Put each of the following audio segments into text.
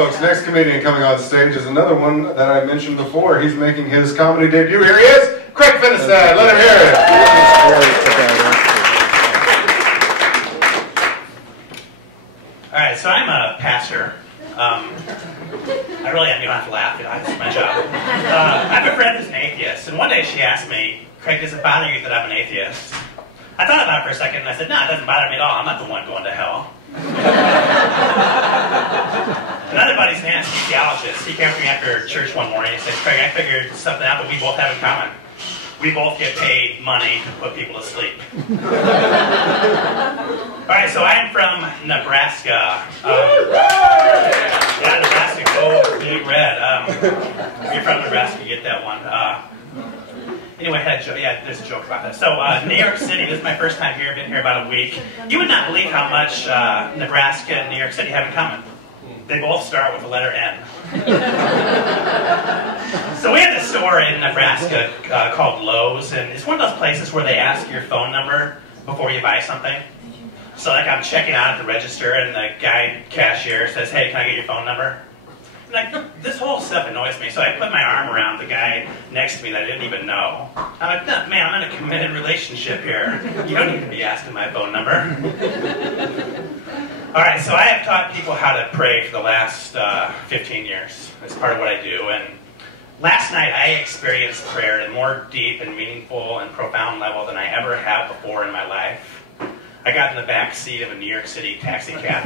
Folks, next comedian coming on stage is another one that I mentioned before. He's making his comedy debut. Here he is, Craig Finnestad. Let him hear it. All right, so I'm a pastor. I really am. You don't have to laugh. That's my job. I have a friend who's an atheist, and one day she asked me, "Craig, does it bother you that I'm an atheist?" I thought about it for a second, and I said, "No, it doesn't bother me at all. I'm not the one going to hell." Another buddy's an anesthesiologist. He came to me after church one morning and said, "Craig, I figured something out that we both have in common. We both get paid money to put people to sleep." All right, so I'm from Nebraska. Yeah, Nebraska, go big red. If you're from Nebraska, you get that one. Anyway, there's a joke about that. So, New York City, this is my first time here. I've been here about a week. You would not believe how much Nebraska and New York City have in common. They both start with the letter N. So we have this store in Nebraska called Lowe's, and it's one of those places where they ask your phone number before you buy something. So like I'm checking out at the register, and the guy cashier says, "Hey, can I get your phone number?" And like, this whole stuff annoys me, so I put my arm around the guy next to me that I didn't even know. I'm like, "No, man, I'm in a committed relationship here. You don't need to be asking my phone number." All right, so I have taught people how to pray for the last 15 years. It's part of what I do. And last night I experienced prayer at a more deep and meaningful and profound level than I ever have before in my life. I got in the back seat of a New York City taxi cab.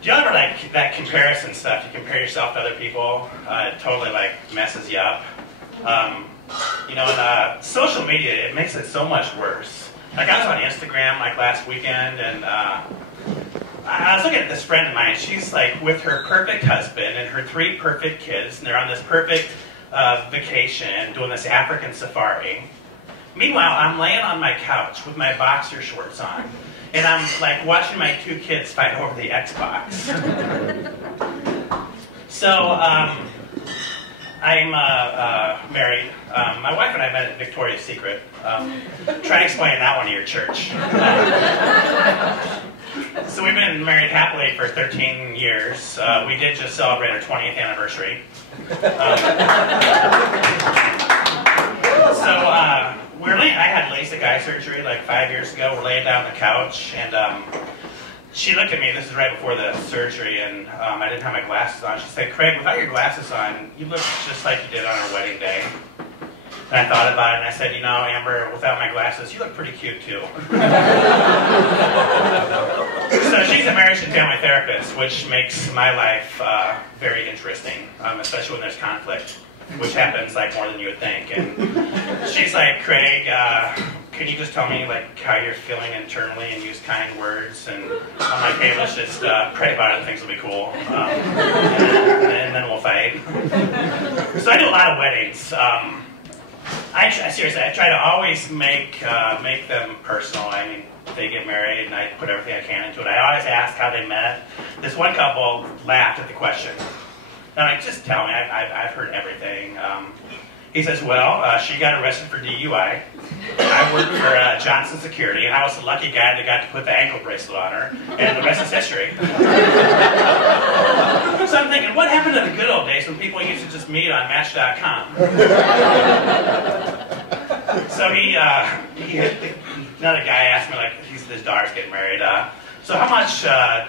Do you ever like that comparison stuff? You compare yourself to other people. It totally like messes you up. You know, in social media, it makes it so much worse. Like I was on Instagram like last weekend, and I was looking at this friend of mine. She's like with her perfect husband and her 3 perfect kids, and they're on this perfect vacation doing this African safari. Meanwhile, I'm laying on my couch with my boxer shorts on, and I'm like watching my 2 kids fight over the Xbox. So I'm married. My wife and I met at Victoria's Secret. Try to explain that one to your church. So we've been married happily for 13 years. We did just celebrate our 20th anniversary. I had LASIK eye surgery like 5 years ago. We're laying down on the couch, and she looked at me. This is right before the surgery, and I didn't have my glasses on. She said, "Craig, without your glasses on, you look just like you did on our wedding day." And I thought about it, and I said, "You know, Amber, without my glasses, you look pretty cute, too." So she's a marriage and family therapist, which makes my life very interesting, especially when there's conflict, which happens like more than you would think. And she's like, "Craig, can you just tell me like how you're feeling internally and use kind words?" And I'm like, "Hey, let's just pray about it and things will be cool. And then we'll fight." So I do a lot of weddings. Seriously, I try to always make them personal. I mean, they get married, and I put everything I can into it. I always ask how they met. This one couple laughed at the question. And I'm like, "Just tell me. I've heard everything." He says, "Well, she got arrested for DUI. I worked for Johnson Security, and I was the lucky guy that got to put the ankle bracelet on her, and the rest is history." So I'm thinking, what happened to the good old days when people used to just meet on Match.com? So another guy asked me, like, his daughter's getting married. "So how much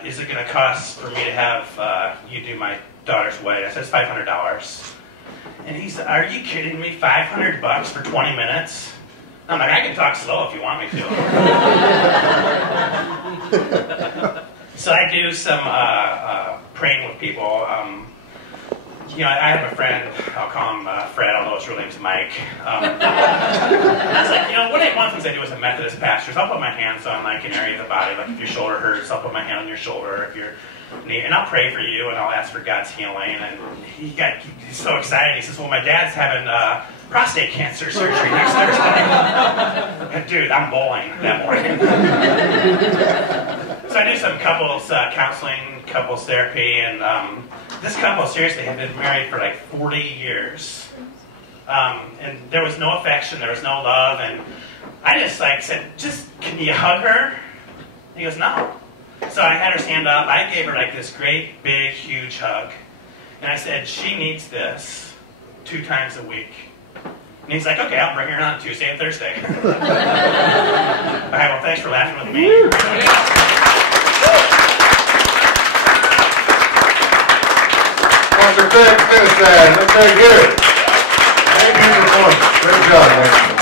is it going to cost for me to have you do my daughter's wedding?" I said, "It's $500. And he said, "Are you kidding me? $500 for 20 minutes? I'm like, "I can talk slow if you want me to." So I do some praying with people. You know, I have a friend, I'll call him Fred, although his real name's Mike. And I was like, you know, one of the things I do as a Methodist pastor is I'll put my hands on like an area of the body, like if your shoulder hurts, I'll put my hand on your shoulder, if your knee, and I'll pray for you, and I'll ask for God's healing. And he's so excited. He says, "Well, my dad's having prostate cancer surgery next Thursday." And dude, I'm bowling that morning. So I do some couples counseling, couples therapy, and this couple seriously had been married for like 40 years. And there was no affection, there was no love, and I just like said, "Just, can you hug her?" And he goes, "No." So I had her stand up. I gave her like this great, big, huge hug. And I said, she needs this 2 times a week. And he's like, okay, I'll bring her on Tuesday and Thursday. All right, well, thanks for laughing with me. Dr. Finnestad, let's try to get it. Thank you for coming. Great job, man.